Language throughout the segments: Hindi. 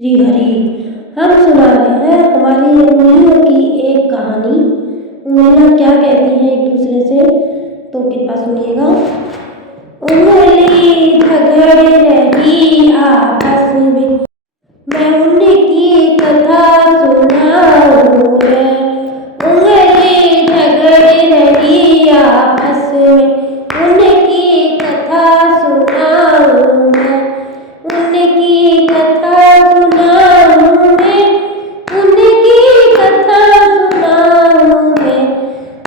श्री हरि। हम सुना रहे हैं हमारी उंगलियों की एक कहानी। उंगलियां क्या कहती हैं एक दूसरे से, तो कृपया सुनिएगा। उंगली झगड़ रही आपस में, मैं उनकी कथा सुनाऊं मैं। उंगली झगड़ रही आपस में, उनकी कथा सुनाऊं मैं। उनकी कथा सुनाऊं मैं, उनकी कथा सुनाऊं मैं।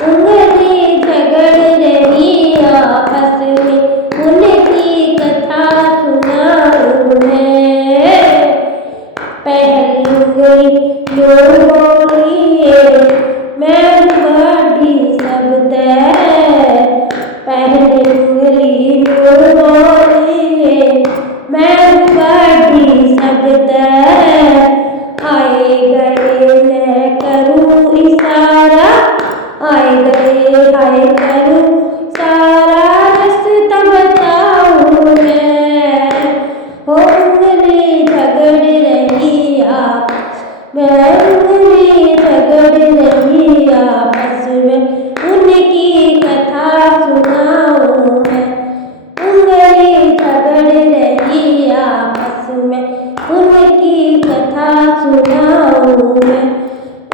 उंगली झगड़ रही आपस में, उनकी कथा सुनाऊं मैं। पहली उंगली यूं बोली मैं बड़ी सब तय। पहली उंगली यूं बोली मैं बड़ी सब तय। आए गए मैं करूं इशारा, आए गए हाय करूं सारा रास्ता बताऊं मैं। हो उंगली झगड़ रही आपस में, उंगली झगड़ रही आपस में, उनकी कथा सुनाऊं मैं। उंगली झगड़ रही आपस में, उनकी कथा सुनाऊं मैं।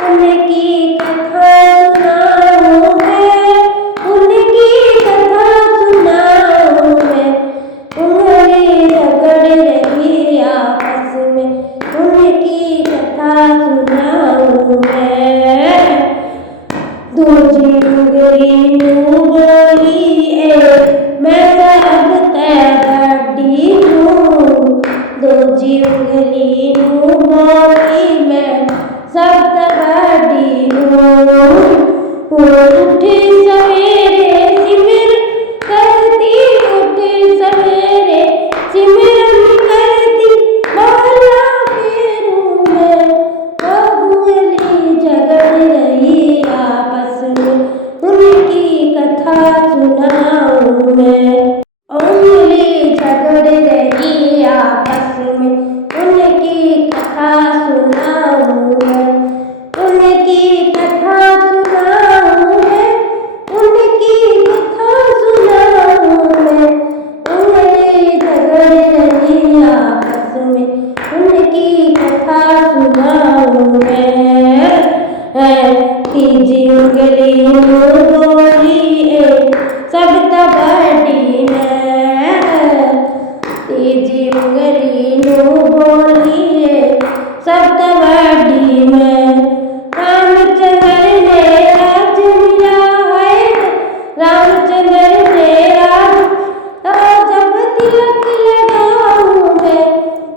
उनकी कथा सुनाऊं मैं, उनकी कथा सुनाऊं मैं। उंगली झगड़ रही आपस में, उनकी कथा सुनाऊं मैं। दूजी उंगली यूं बोली मैं सब तय बड़ी हूँ। दूजी उंगली यूं बोली मैं सब तय बड़ी हूँ। उठ सवेरे सिमर करती, उठ सवेरे सिमरन करती, माला फेरूं मैं। उंगली झगड़ रही आपस में, उनकी कथा सुनाऊं मैं। उंगली झगड़ रही आपस में, उनकी कथा सुनाऊं मैं। उनकी कथा सुनाऊं मैं, उनकी कथा सुनाऊं मैं। उंगली झगड़ रही आपस में, उनकी कथा सुनाऊं मैं। तीजी उंगली यूं बोली सब तय बड़ी मैं। तीजी उंगली यूं बोली सब तय बड़ी मैं। रामचंद्र ने राज मिला है, रामचंद्र ने जब तिलक लगाऊं मैं।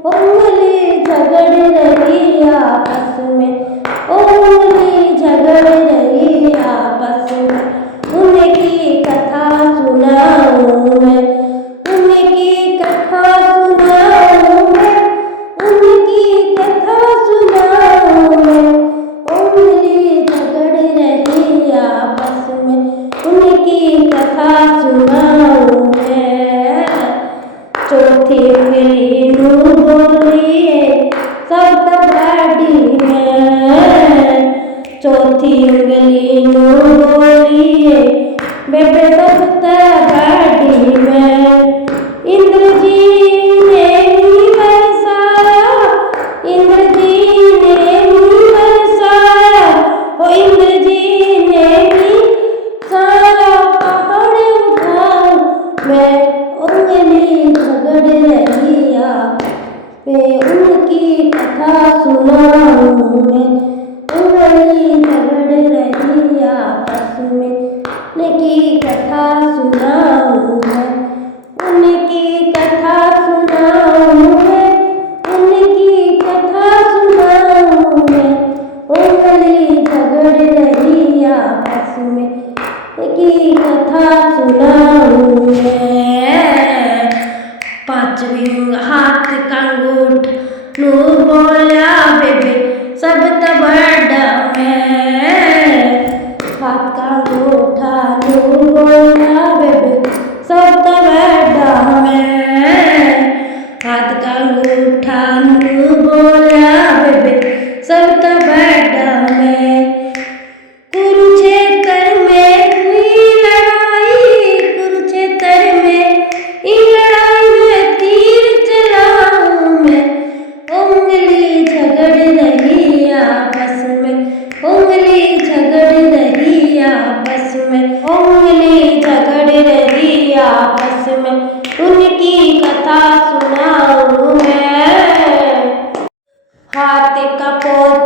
उंगली झगड़ रही आपस में, उंगली झगड़ रही आपस में, उनकी कथा सुनाऊं मैं। उनकी कथा सुनाऊं मैं, उनकी कथा सुनाऊं मैं। उंगली झगड़ रही आपस में, उनकी कथा सुनाऊं मैं। चौथी उंगली यूं बोली सब तय बड़ी मैं। चौथी उंगली यूं बोली बेबे सब तय बड़ी मैं। इंद्र जी ने भी बरसाया, इंद्र जी ने भी बरसाया, ओ इंद्र जी ने भी सारा पहाड़ उठाऊं मैं। उंगली झगड़ रही आपस में, उनकी कथा सुनाऊं मैं। उंगली झगड़ रही आपस में, उनकी कथा सुनाऊं मैं। उनकी कथा सुनाऊं मैं, उनकी कथा सुनाऊं मैं। उंगली झगड़ रही आपस में, उनकी कथा सुनाऊं मैं। पांचवी हाथ का अंगूठा यूं बोला बेबे सब तय बड़ा मैं। हाथ का अंगूठा यूं बोला बेबे सब तय बड़ा मैं। हाथ का अंगूठा यूं बोला हाथ का पौध